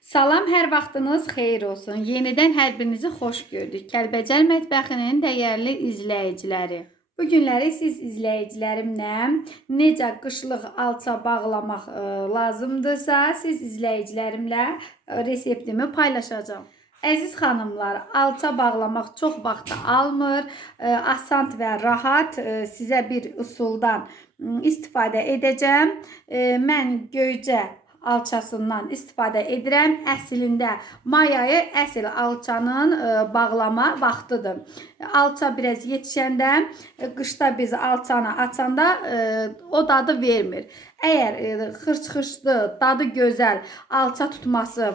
Salam, hər vaxtınız xeyir olsun. Yenidən hər birinizi xoş gördük. Kəlbəcər mətbəxinin dəyərli izləyiciləri. Bu günləri siz izləyicilərimlə necə qışlıq alça bağlamaq ə, lazımdırsa, siz izləyicilərimlə ə, reseptimi paylaşacağam. Əziz xanımlar, alça bağlamaq çox vaxt almır. Ə, Asan və rahat ə, sizə bir üsuldan istifadə edəcəm. Mən Göycə alçasından istifadə edirəm. Əslində may ayı əsl alçanın ə, bağlama vaxtıdır. Alça biraz yetişəndə, ə, qışda biz alçanı açanda ə, o dadı vermir. Əgər ə, xırç-xırçlı, dadı gözəl alça tutması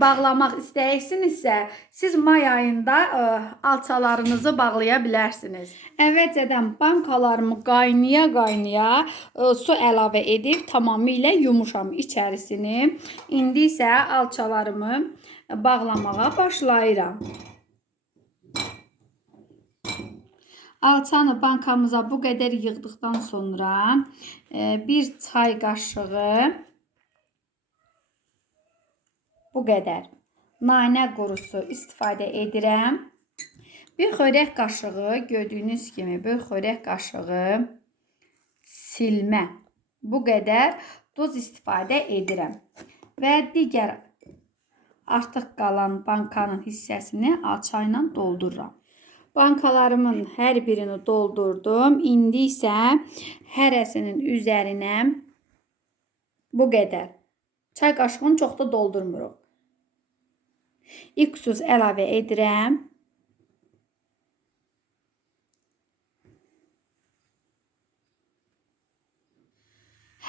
bağlamaq istəyirsinizsə, siz may ayında ə, alçalarınızı bağlaya bilərsiniz. Əvvəlcədən bankalarımı qaynaya-qaynaya ə, su əlavə edib tamamilə yumuşam içərisini. İndi isə alçalarımı bağlamağa başlayıram. Alçanı bankamıza bu qədər yığdıqdan sonra e, bir çay qaşığı bu qədər nanə qurusu istifadə edirəm. Bir xörək qaşığı gördüyünüz kimi bir xörək qaşığı silmə bu qədər duz istifadə edirəm. Və digər artıq qalan bankanın hissəsini alça ilə doldururam. Bankalarımın hər birini doldurdum. İndi isə hərəsinin üzərinə bu qədər. Çay qaşığını çox da doldurmuruq. İksuz əlavə edirəm.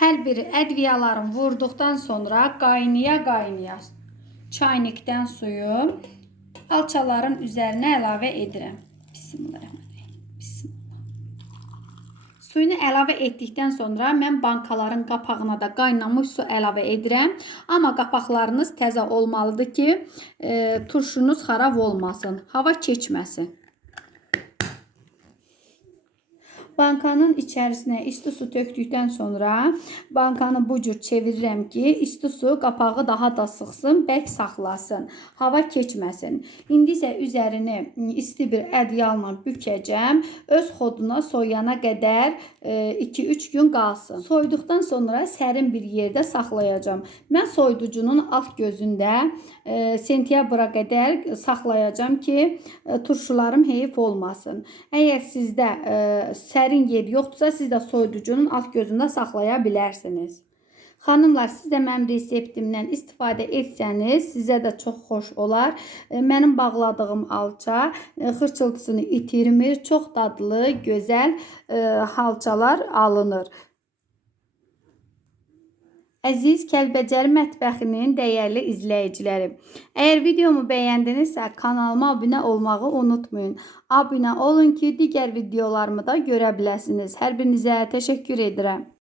Hər bir ədviyalarımı vurduqdan sonra qaynaya-qaynaya çaynikdən suyu alçaların üzərinə əlavə edirəm. Bismillahirrahmanirrahim. Bismillah. Suyunu əlavə etdikdən sonra mən bankaların qapağına da qaynamış su əlavə edirəm. Amma qapaqlarınız təzə olmalıdır ki, e, turşunuz xarab olmasın, hava keçməsin. Bankanın içərisinə isti su tökdükdən sonra bankanı bu cür çevirirəm ki, isti su qapağı daha da sıxsın, bərk saxlasın, hava keçməsin. İndi isə üzərini isti bir ədyalla bükəcəm. Öz xoduna soyana qədər 2-3 gün qalsın. Soyduqdan sonra sərin bir yerdə saxlayacağam. Mən soyuducunun alt gözündə e, sentyabra qədər saxlayacağam ki, turşularım heyif olmasın. Əgər sizdə e, sərin yer yoxdursa, siz də soyuducunun alt gözündə saxlaya bilərsiniz. Xanımlar, siz də mənim reseptimdən istifadə etsəniz, sizə də çox xoş olar. E, Mənim bağladığım alça e, xırçıltısını itirmir. Çox dadlı, gözəl e, halçalar alınır. Əziz Kəlbəcər mətbəxinin dəyərli izləyiciləri, əgər videomu bəyəndinizsə kanalıma abunə olmağı unutmayın. Abunə olun ki, digər videolarımı da görə biləsiniz. Hər birinizə təşəkkür edirəm.